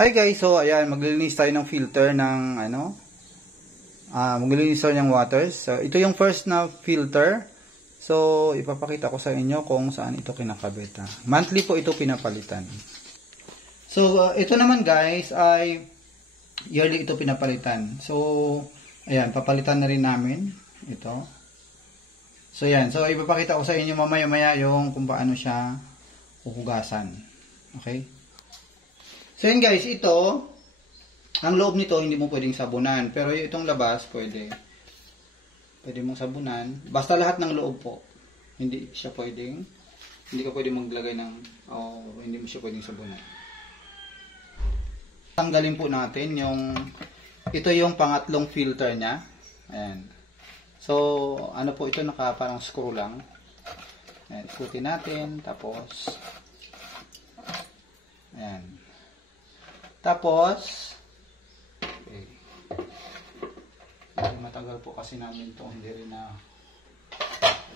Hi guys, so ayan, maglilinis tayo ng filter ng maglilinis tayo ng waters. So ito yung first na filter. So ipapakita ko sa inyo kung saan ito kinakabit. Monthly po ito pinapalitan. So ito naman guys ay yearly ito pinapalitan. So ayan, papalitan na rin namin ito. So ayan, so ipapakita ko sa inyo mamaya-maya yung kung paano siya huhugasan. Okay? So yun guys, ito, ang loob nito hindi mo pwedeng sabunan. Pero itong labas, pwede. Pwede mong sabunan. Basta lahat ng loob po. Hindi ka pwedeng maglagay ng, hindi mo siya pwedeng sabunan. Tanggalin po natin ito yung pangatlong filter niya. Ayan. So, ano po ito, parang screw lang. Ayan, ikutin natin, tapos, ayan. Tapos, okay. Matagal po kasi namin ito, hindi rin na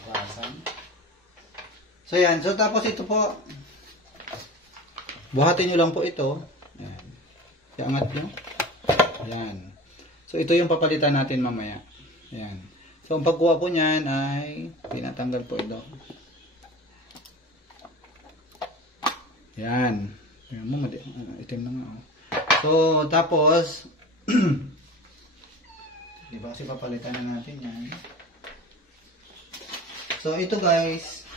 hugasan. So yan, so tapos ito po, buhatin nyo lang po ito. Ayan. Iangat nyo. Ayan. So ito yung papalitan natin mamaya. Ayan. So ang pagkuha po nyan ay tinatanggal po ito. Ayan. Ayan mo, itim na nga. So, tapos, diba kasi papalitan na natin yan. So, ito guys,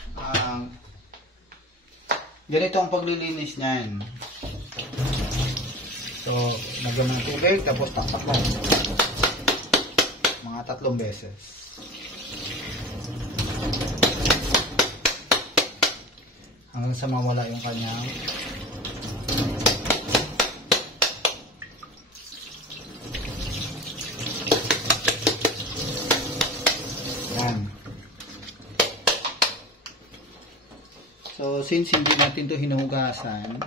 ganito ang paglilinis niyan. So, lagyan ng tubig, tapos taktak lang. Mga 3 beses. Hanggang sa mawala yung kanyang So, since hindi natin ito hinuhugasan,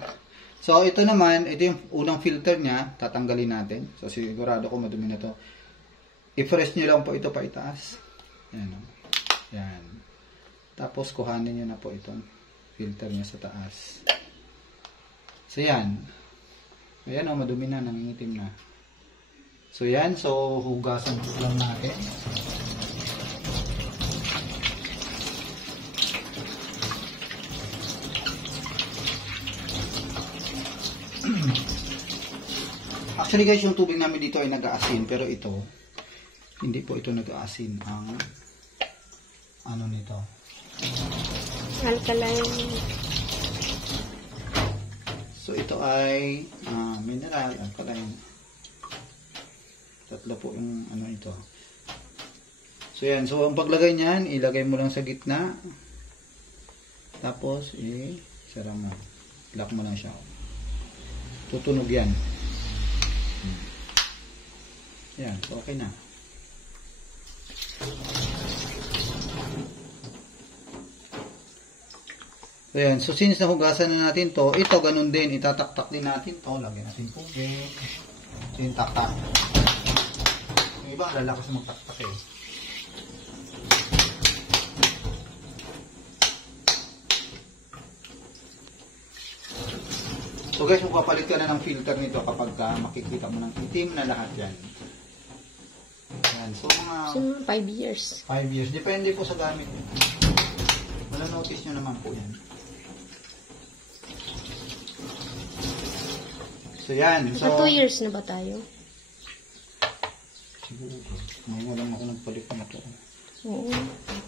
so ito naman, ito yung unang filter niya, tatanggalin natin. So, sigurado ko madumi na to. I-press nyo lang po ito pa itaas. Yan. Yan. Tapos, kuhanin nyo na po itong filter niya sa taas. So, yan. Ayan o, madumi na, nangingitim na. So, yan. So, hugasan po lang natin. Actually guys, yung tubig namin dito ay nag-aasin, pero ito hindi po ito nag-aasin. Ang ano nito, alkaline. So ito ay mineral, alkaline. Tatlo po yung ano ito. So yan, so ang paglagay niyan, ilagay mo lang sa gitna. Tapos sara mo. Lock mo lang siya. Tutunog yan. Yan, so okay na. So yan, so since nahugasan na natin to, ito ganun din, itataktak din natin to. Lagyan natin tubig. So yung taktak. Yung iba, lalakas magtaktak eh. So guys, magpapalit ka na ng filter nito kapag makikita mo ng itim na lahat yan. Yan. So mga 5 years. 5 years. Depende po sa gamit. Wala notice nyo naman po yan. So yan. So 2 years na ba tayo? Siguro. Ngayon lang ako nagpalit na ito. Oo.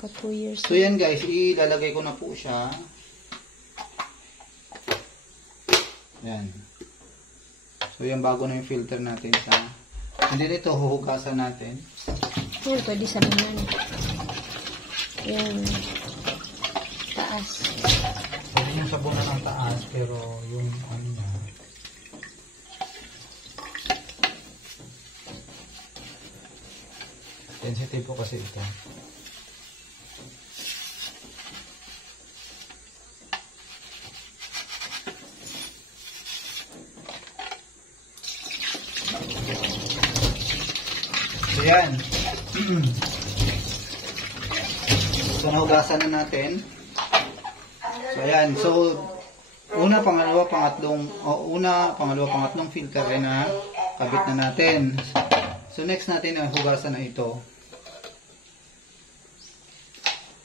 2 years. So yan guys, ilalagay ko na po siya. Yan. So, yung bago na yung filter natin sa... Hindi nito, huhugasan natin. Oo, pwede sa naman. Yan. Taas. Pwede yung sabunan ng taas, pero yung ano niya... Sensitive po kasi ito. Ayan. So, nahugasan na natin. So, ayan. So, una, pangalawa, pangatlong filter ay na kabit na natin. So next natin ang hugasan na ito.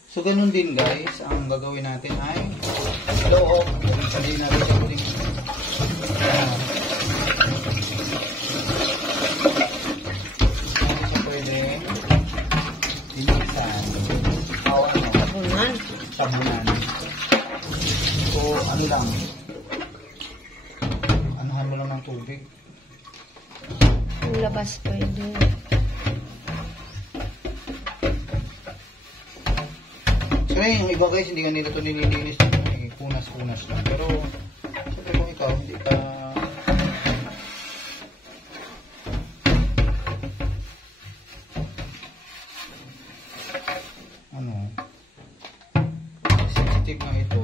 So ganun din guys, ang gagawin natin ay loob. Sabihin natin sa puting. Pwede dinisan. Sabunan. So ano lang. Anuhan mo lang ng tubig. Yung labas pwede. Kaya yung iba guys, hindi nga nila ito nililinis. Punas-punas lang. Pero, siyempre kung ikaw, hindi ka... sensitive na ito.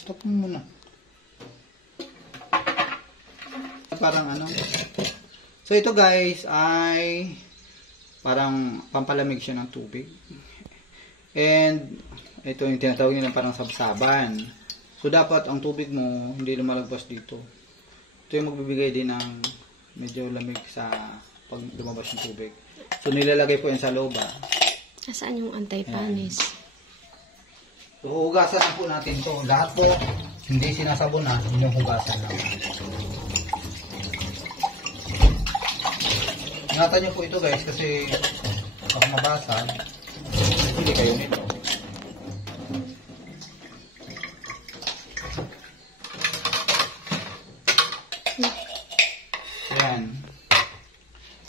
Stop mo muna. Parang ano. So ito guys ay parang pampalamig siya ng tubig. And ito yung tinatawag nila parang sabsaban. So dapat ang tubig mo hindi lumalagpas dito. Ito yung magbibigay din ng medyo lamig sa pag lumabas ng tubig. So nilalagay po yan sa loob. Nasaan yung anti-panis? So, hugasan na po natin to. Lahat po, hindi sinasabon na, yung hugasan lang. Ingatan nyo po ito guys, kasi baka mabasag, hindi kayo nito. Ayan.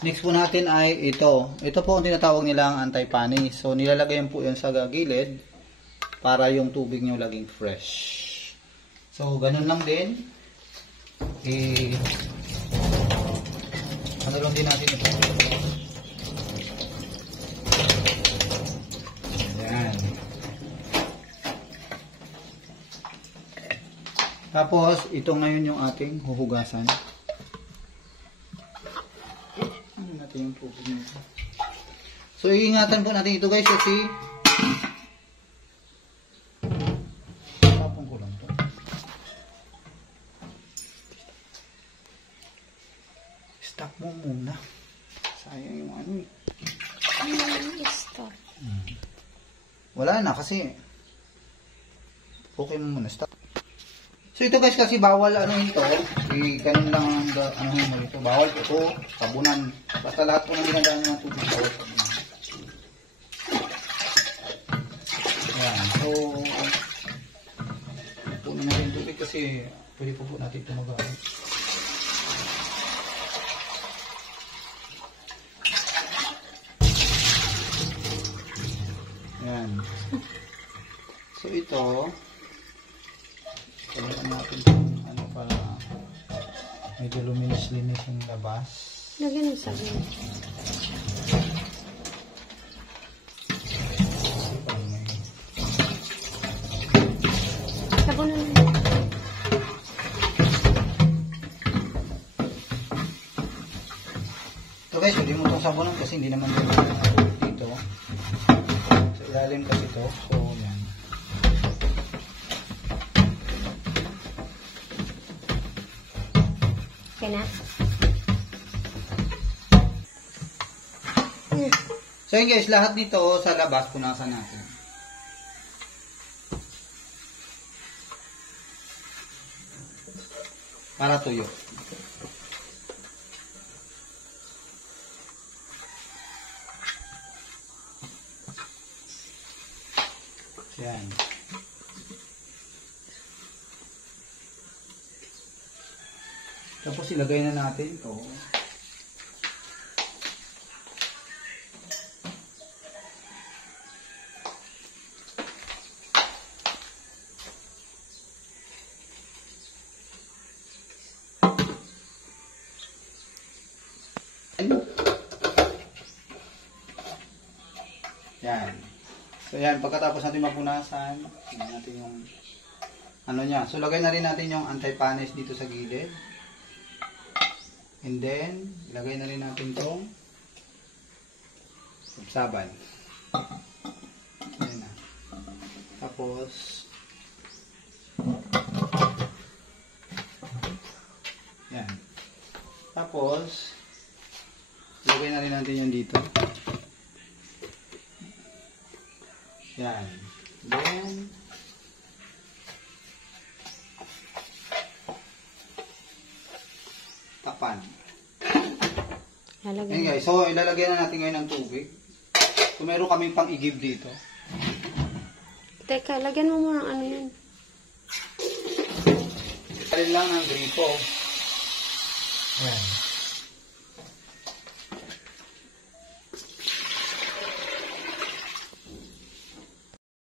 Next po natin ay ito. Ito po ang tinatawag nilang anti-panis. So, nilalagay po yan sa gilid para yung tubig nyo laging fresh. So, ganun lang din. Ano lang din natin ito. Ayan. Tapos, ito ngayon yung ating huhugasan. Ano natin yung tubig nito. So, iingatan po natin ito guys kasi stop mo muna. Sayang yung ano eh. Stop. Wala na kasi okay mo muna. Stop. So ito guys kasi bawal ano ito. Ganun lang ang ano mo ito. Bawal ito. Sabunan. Basta lahat po ng ginagawa ng tubig. Bawal sabunan. Ayan. So puno na rin tubig kasi pwede po natin ito magawa. Ayan. So ito, kailangan natin ano para medyo luminis-linis yung labas. Lagyan ng sabon. Sabon na lang. So guys, hindi mo itong sabunan kasi hindi naman dito. Ilalim kasi ito. So, yan. Okay na? So, yun guys, lahat dito sa labas, punasan natin. Para tuyo. Yan. Tapos ilagay na natin ito. Yan. So yan, pagkatapos natin mapunasan, tingnan natin yung ano niya. So lagay na rin natin yung anti-panis dito sa gilid. And then, ilagay na rin natin tong sabsaban. Ayan na. Tapos, yan. Tapos, ilagay na rin natin yan dito. Yan. Then, tapan. Ayan guys, so ilalagay na natin ngayon ng tubig. So meron kaming pang-igib dito. Teka, lagyan mo muna ano yun. Alin lang ng gripo. Ayan.